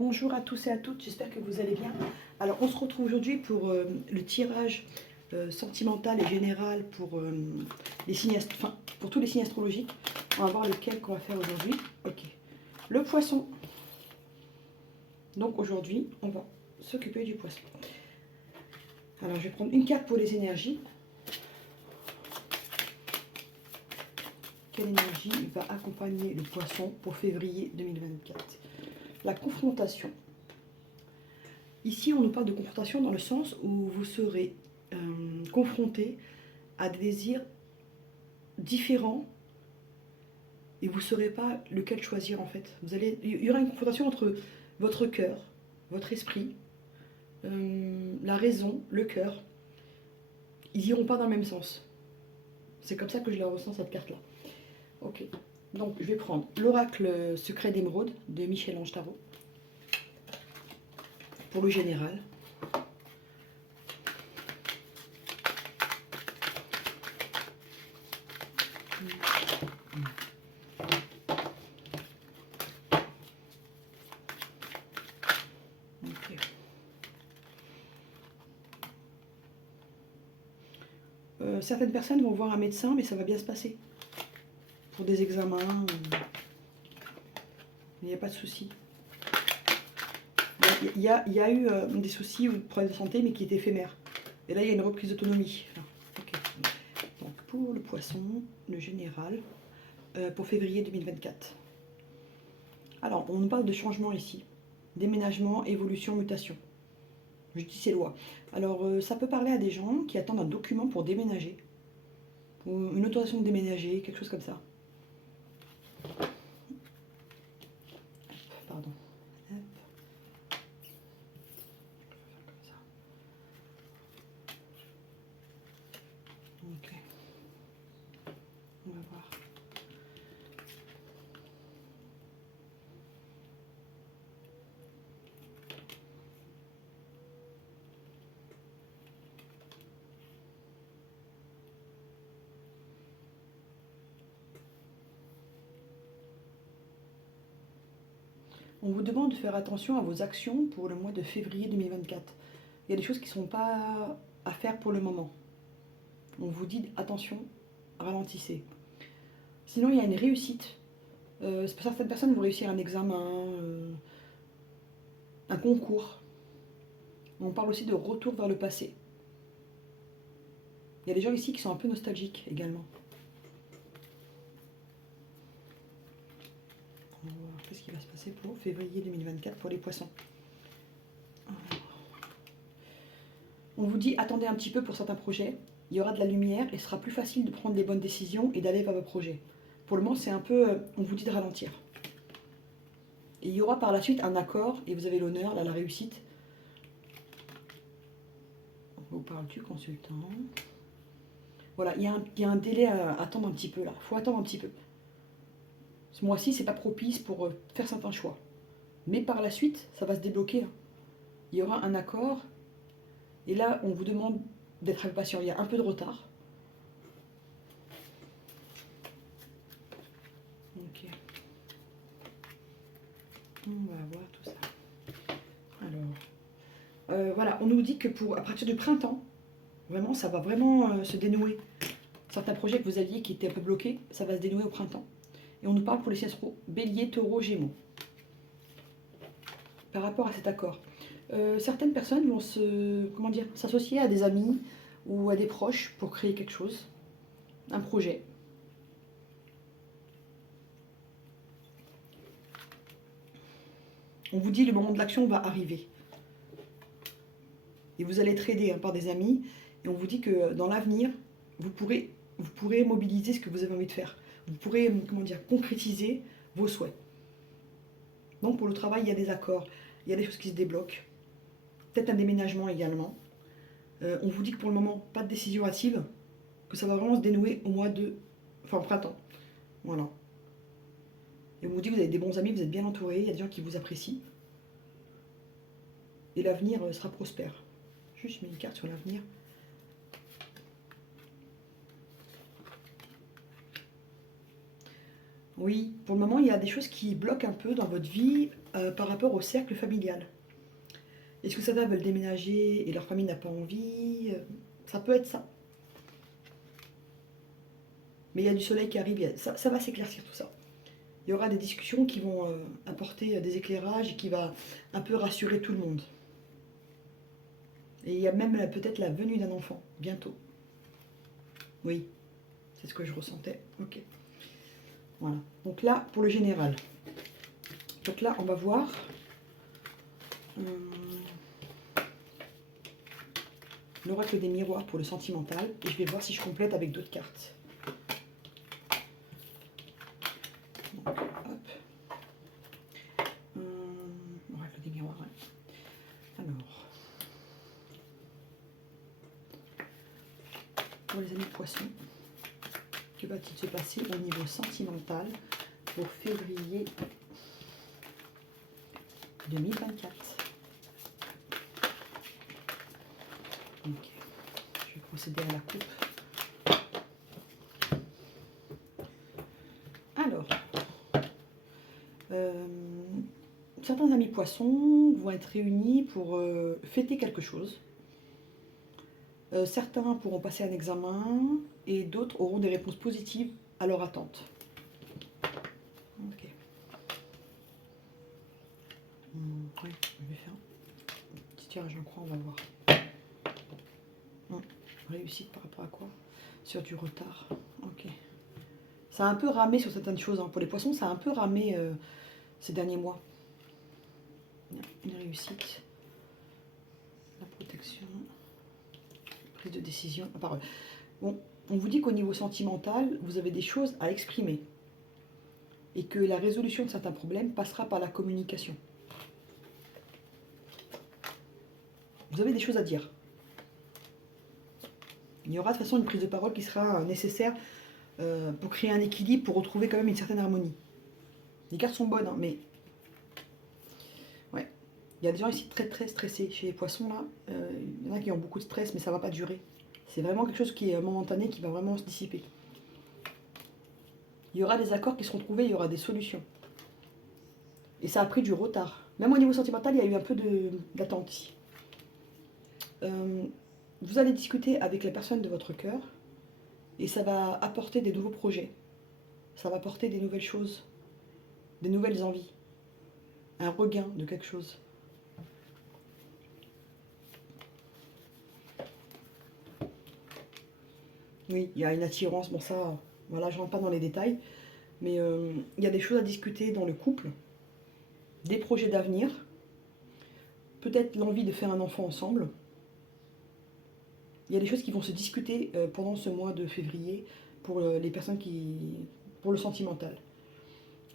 Bonjour à tous et à toutes, j'espère que vous allez bien. Alors on se retrouve aujourd'hui pour le tirage sentimental et général pour les signes enfin, pour tous les signes astrologiques. On va voir lequel qu'on va faire aujourd'hui. Ok. Le poisson. Donc aujourd'hui, on va s'occuper du poisson. Alors je vais prendre une carte pour les énergies. Quelle énergie va accompagner le poisson pour février 2024? La confrontation. Ici, on nous parle de confrontation dans le sens où vous serez confronté à des désirs différents et vous ne saurez pas lequel choisir en fait. Il y aura une confrontation entre votre cœur, votre esprit, la raison, le cœur. Ils n'iront pas dans le même sens. C'est comme ça que je la ressens cette carte-là. Ok. Donc je vais prendre l'oracle secret d'émeraude de Michel-Ange Tarot pour le général. Okay. Certaines personnes vont voir un médecin, mais ça va bien se passer. Pour des examens, il n'y a pas de souci. Il y a eu des soucis ou des problèmes de santé, mais qui étaient éphémères. Et là, il y a une reprise d'autonomie. Okay. Donc, pour le poisson, le général, pour février 2024. Alors, on nous parle de changement ici. Déménagement, évolution, mutation. Je dis ces lois. Alors, ça peut parler à des gens qui attendent un document pour déménager. Ou une autorisation de déménager, quelque chose comme ça. Pardon. Ok. On va voir. On vous demande de faire attention à vos actions pour le mois de février 2024. Il y a des choses qui ne sont pas à faire pour le moment. On vous dit attention, ralentissez. Sinon, il y a une réussite. Certaines personnes vont réussir un examen, un concours. On parle aussi de retour vers le passé. Il y a des gens ici qui sont un peu nostalgiques également. On va voir qu'est-ce qui va se passer pour février 2024 pour les poissons. On vous dit attendez un petit peu pour certains projets. Il y aura de la lumière et ce sera plus facile de prendre les bonnes décisions et d'aller vers vos projets. Pour le moment, c'est un peu, on vous dit de ralentir. Et il y aura par la suite un accord et vous avez l'honneur, là, la réussite. On vous parle du consultant. Voilà, il y a un délai à attendre un petit peu là. Il faut attendre un petit peu. Ce mois-ci, c'est pas propice pour faire certains choix. Mais par la suite, ça va se débloquer. Il y aura un accord. Et là, on vous demande d'être patient. Il y a un peu de retard. Ok. On va voir tout ça. Alors, voilà, on nous dit que à partir du printemps, vraiment, ça va vraiment se dénouer. Certains projets que vous aviez qui étaient un peu bloqués, ça va se dénouer au printemps. Et on nous parle pour les signes astro, Bélier, Taureau, Gémeaux. Par rapport à cet accord. Certaines personnes vont s'associer à des amis ou à des proches pour créer quelque chose, un projet. On vous dit le moment de l'action va arriver. Et vous allez être aidé par des amis. Et on vous dit que dans l'avenir, vous pourrez mobiliser ce que vous avez envie de faire. Vous pourrez concrétiser vos souhaits. Donc pour le travail, il y a des accords, il y a des choses qui se débloquent. Peut-être un déménagement également. On vous dit que pour le moment, pas de décision hâtive, que ça va vraiment se dénouer au printemps. Voilà. Et on vous dit que vous avez des bons amis, vous êtes bien entouré, il y a des gens qui vous apprécient. Et l'avenir sera prospère. Juste, je mets une carte sur l'avenir. Oui, pour le moment, il y a des choses qui bloquent un peu dans votre vie par rapport au cercle familial. Est-ce que certains veulent déménager et leur famille n'a pas envie? Ça peut être ça. Mais il y a du soleil qui arrive, ça va s'éclaircir tout ça. Il y aura des discussions qui vont apporter des éclairages et qui va un peu rassurer tout le monde. Et il y a même peut-être la venue d'un enfant, bientôt. Oui, c'est ce que je ressentais. Ok. Voilà. Donc là, pour le général. Donc là, on va voir. L'oracle des miroirs pour le sentimental. Et je vais voir si je complète avec d'autres cartes. Donc, hop. L'oracle des miroirs, ouais. Alors. Pour les amis poissons, que va-t-il se passer au niveau sentimental pour février 2024? Ok, je vais procéder à la coupe. Alors, certains amis poissons vont être réunis pour fêter quelque chose. Certains pourront passer un examen et d'autres auront des réponses positives à leur attente. Ok. Ouais, je vais faire un petit tirage en croix, on va voir. Réussite par rapport à quoi? Sur du retard. Ok. Ça a un peu ramé sur certaines choses. Hein. Pour les poissons, ça a un peu ramé ces derniers mois. Une réussite. La protection. Prise de décision. Bon, on vous dit qu'au niveau sentimental, vous avez des choses à exprimer. Et que la résolution de certains problèmes passera par la communication. Vous avez des choses à dire. Il y aura de toute façon une prise de parole qui sera nécessaire pour créer un équilibre, pour retrouver quand même une certaine harmonie. Les cartes sont bonnes, hein, mais... Ouais. Il y a des gens ici très très stressés. Chez les poissons, là, il y en a qui ont beaucoup de stress, mais ça ne va pas durer. C'est vraiment quelque chose qui est momentané, qui va vraiment se dissiper. Il y aura des accords qui seront trouvés, il y aura des solutions. Et ça a pris du retard. Même au niveau sentimental, il y a eu un peu d'attente ici. Vous allez discuter avec la personne de votre cœur et ça va apporter des nouveaux projets. Ça va apporter des nouvelles choses, des nouvelles envies, un regain de quelque chose. Oui, il y a une attirance, bon ça, voilà, je ne rentre pas dans les détails, mais il y a des choses à discuter dans le couple, des projets d'avenir, peut-être l'envie de faire un enfant ensemble. Il y a des choses qui vont se discuter pendant ce mois de février pour les personnes pour le sentimental.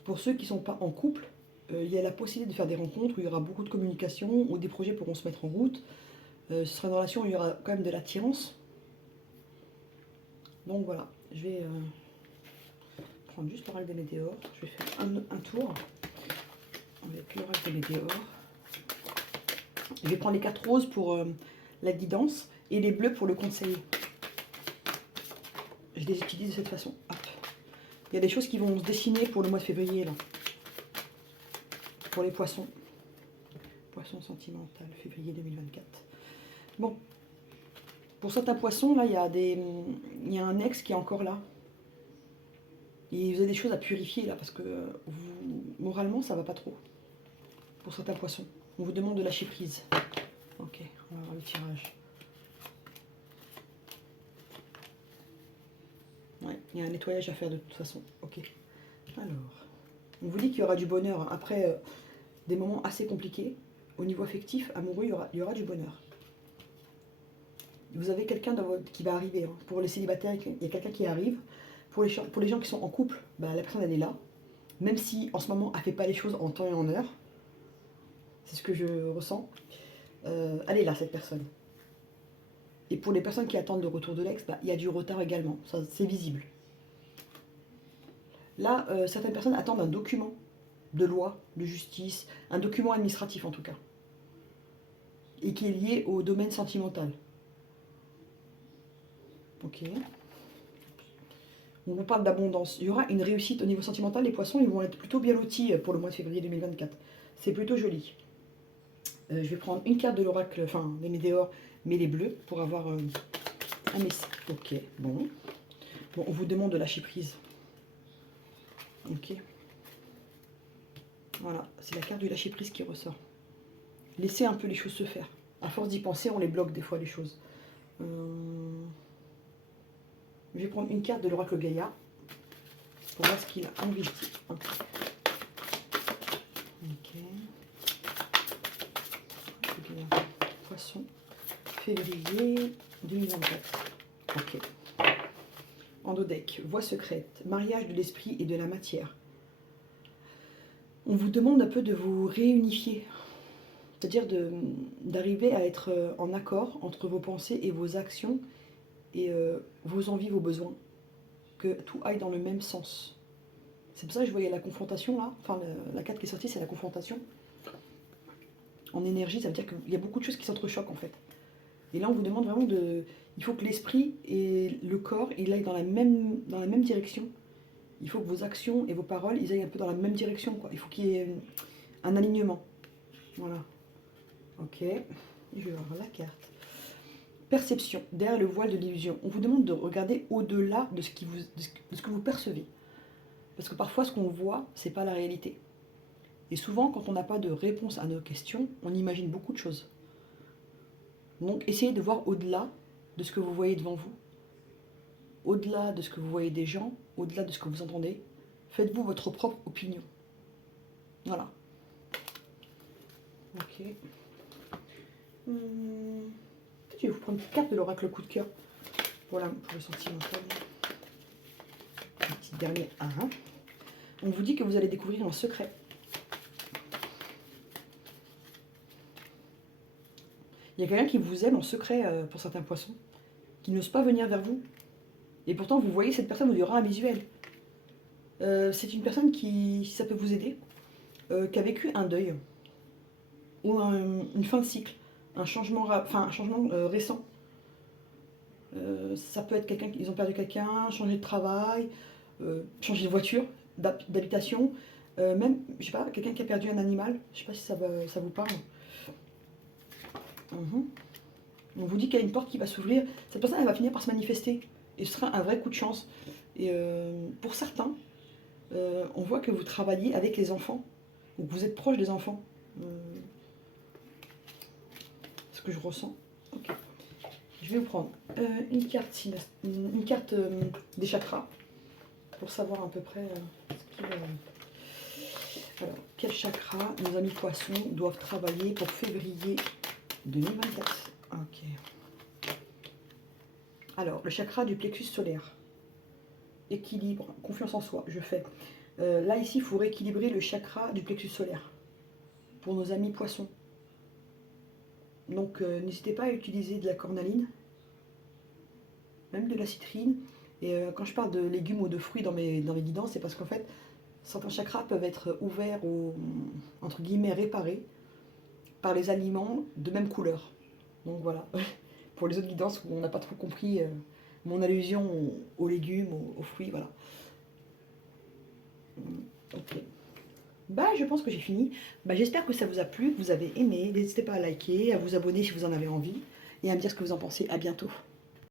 Pour ceux qui ne sont pas en couple, il y a la possibilité de faire des rencontres où il y aura beaucoup de communication, où des projets pourront se mettre en route. Ce sera une relation où il y aura quand même de l'attirance. Donc voilà, je vais prendre juste l'oracle des météores. Je vais faire un tour avec l'oracle des météores. Je vais prendre les cartes roses pour la guidance et les bleus pour le conseil. Je les utilise de cette façon. Hop. Il y a des choses qui vont se dessiner pour le mois de février, là. Pour les poissons. Poisson sentimental, février 2024. Bon. Pour certains poissons, là, il y a un ex qui est encore là. Et vous avez des choses à purifier, là, parce que moralement, ça va pas trop. Pour certains poissons. On vous demande de lâcher prise. Ok, on va voir le tirage. Ouais, il y a un nettoyage à faire de toute façon. Ok. Alors, on vous dit qu'il y aura du bonheur. Après des moments assez compliqués, au niveau affectif, amoureux, il y aura du bonheur. Vous avez quelqu'un qui va arriver. Hein. Pour les célibataires, il y a quelqu'un qui arrive. Pour les gens qui sont en couple, bah, la personne elle est là. Même si en ce moment elle ne fait pas les choses en temps et en heure. C'est ce que je ressens. Elle est là, cette personne. Et pour les personnes qui attendent le retour de l'ex, bah, il y a du retard également. C'est visible. Là, certaines personnes attendent un document de loi, de justice, un document administratif en tout cas. Et qui est lié au domaine sentimental. Ok. On vous parle d'abondance. Il y aura une réussite au niveau sentimental. Les poissons, ils vont être plutôt bien lotis pour le mois de février 2024. C'est plutôt joli. Je vais prendre une carte de l'oracle, enfin les météores, mais les bleus, pour avoir un message. Ok, bon. Bon, on vous demande de lâcher prise. Ok. Voilà, c'est la carte du lâcher prise qui ressort. Laissez un peu les choses se faire. À force d'y penser, on les bloque des fois les choses. Je vais prendre une carte de l'oracle Gaïa pour voir ce qu'il a envie de dire. Ok. Poisson, février 2024. Ok. Endodec, voix secrète, mariage de l'esprit et de la matière. On vous demande un peu de vous réunifier, c'est-à-dire d'arriver à être en accord entre vos pensées et vos actions et vos envies, vos besoins, que tout aille dans le même sens. C'est pour ça que je voyais la confrontation là, enfin la carte qui est sortie c'est la confrontation. En énergie, ça veut dire qu'il y a beaucoup de choses qui s'entrechoquent en fait. Et là on vous demande vraiment de... Il faut que l'esprit et le corps, ils aillent dans la même direction. Il faut que vos actions et vos paroles, ils aillent un peu dans la même direction, quoi. Il faut qu'il y ait un alignement. Voilà. Ok. Je vais voir la carte. Perception, derrière le voile de l'illusion. On vous demande de regarder au-delà de ce que vous percevez. Parce que parfois, ce qu'on voit, c'est pas la réalité. Et souvent, quand on n'a pas de réponse à nos questions, on imagine beaucoup de choses. Donc, essayez de voir au-delà de ce que vous voyez devant vous. Au-delà de ce que vous voyez des gens, au-delà de ce que vous entendez. Faites-vous votre propre opinion. Voilà. Ok. Peut-être que je vais vous prendre une carte de l'oracle coup de cœur. Voilà, pour le sentiment. Un petit dernier 1. On vous dit que vous allez découvrir un secret. Il y a quelqu'un qui vous aime en secret pour certains poissons, qui n'ose pas venir vers vous. Et pourtant, vous voyez cette personne, vous aura un visuel. C'est une personne qui, si ça peut vous aider, qui a vécu un deuil ou une fin de cycle, un changement récent. Ça peut être quelqu'un, ils ont perdu quelqu'un, changé de travail, changé de voiture, d'habitation, même, je sais pas, quelqu'un qui a perdu un animal, je sais pas si ça vous parle. On vous dit qu'il y a une porte qui va s'ouvrir, cette personne elle va finir par se manifester, et ce sera un vrai coup de chance. Et pour certains, on voit que vous travaillez avec les enfants, ou que vous êtes proche des enfants. Ce que je ressens. Ok. Je vais vous prendre une carte des chakras pour savoir à peu près ce qu'il alors, quel chakra nos amis poissons doivent travailler pour février 2024. Ok. Alors, le chakra du plexus solaire. Équilibre, confiance en soi, je fais. Là, ici, il faut rééquilibrer le chakra du plexus solaire pour nos amis poissons. Donc, n'hésitez pas à utiliser de la cornaline, même de la citrine. Et quand je parle de légumes ou de fruits dans mes guidances, c'est parce qu'en fait, certains chakras peuvent être ouverts ou, entre guillemets, réparés par les aliments de même couleur. Donc voilà, pour les autres guidances où on n'a pas trop compris mon allusion aux légumes, aux fruits, voilà. Ok. Bah, je pense que j'ai fini. Bah, j'espère que ça vous a plu, que vous avez aimé. N'hésitez pas à liker, à vous abonner si vous en avez envie et à me dire ce que vous en pensez. À bientôt.